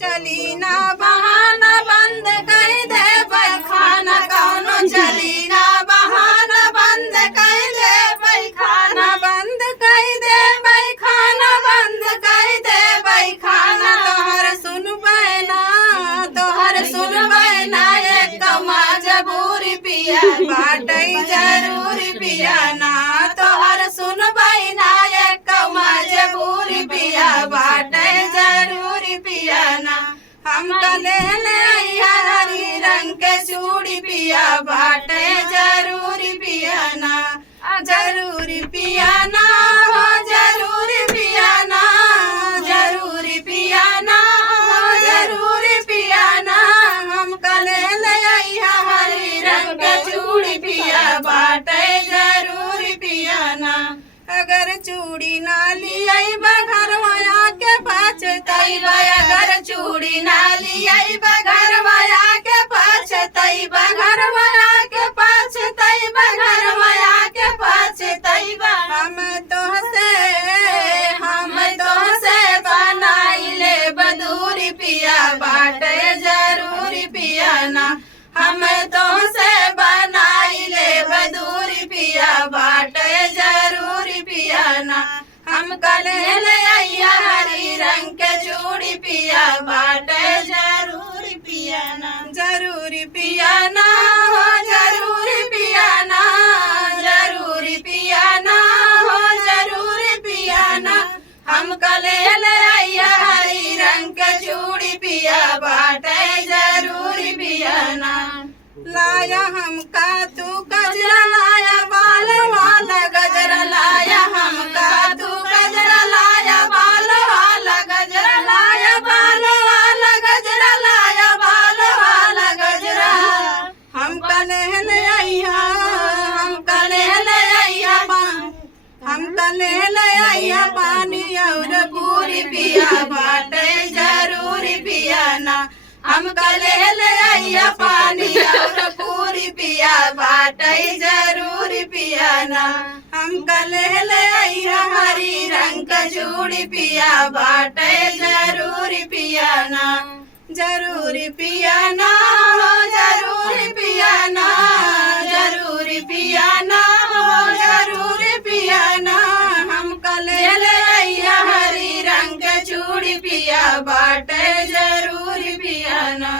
चली ना बहाना बंद कर दे पैखाना कौनो चली ना बहाना बंद कर दे पैखाना बंद कर दे पैखाना बंद कर दे पैखाना तोहर सुन बैना एक मजबूरी पिया बाटे जरूरी पिया ना तोहर सुन बैना एक मजबूरी पिया बाटे जरूरी पिया ना हम कले हरी रंग के चूड़ी पिया बाटे जरूरी पिया ना जरूरी पिया ना हो जरूरी पिया ना जरूरी पिया ना हो जरूरी पिया ना हम कले हरी रंग के चूड़ी पिया बाटे जरूरी पिया ना अगर चूड़ी ना लियाई बघरवाया के पछतैबा अगर चूड़ी ना लियाई बघरवाया के पछतैबा घरवाया के पछतैबा घरवाया के पछतैबा हम तोहसे बनाइले बदूरी पिया बाटे जरूरी पिया ना हम तोहसे बनाइले बदूरी पिया बाटे जरूरी पिया ना हम कले हरी रंग के चूड़ी पिया बाटे जरूरी पिया ना जरूरी पिया ना हो जरूरी पिया ना जरूरी पिया ना हो जरूरी पिया ना हम कले हरी रंग के चूड़ी पिया बाटे जरूरी पिया ना लाया हमका तू गजरा लाया बाल वाला गजरा लाया हमका तू गजरा लाया बाल वाला गजरा लाया बाल वाला गजरा लाया बाल वाला गजरा हम कले पानी और पूरी पिया बाटे जरूरी पिया ना हम कले पानी और पूरी पिया बाटे जरूरी पिया ना हम कले हरी रंग का चूड़ी पिया बाटे जरूरी पिया ना जरूरी पिया ना हो जरूरी पिया ना जरूरी पिया ना हो जरूरी पिया ना हम कले हरी रंग का चूड़ी पिया बाटे जरूरी पिया ना।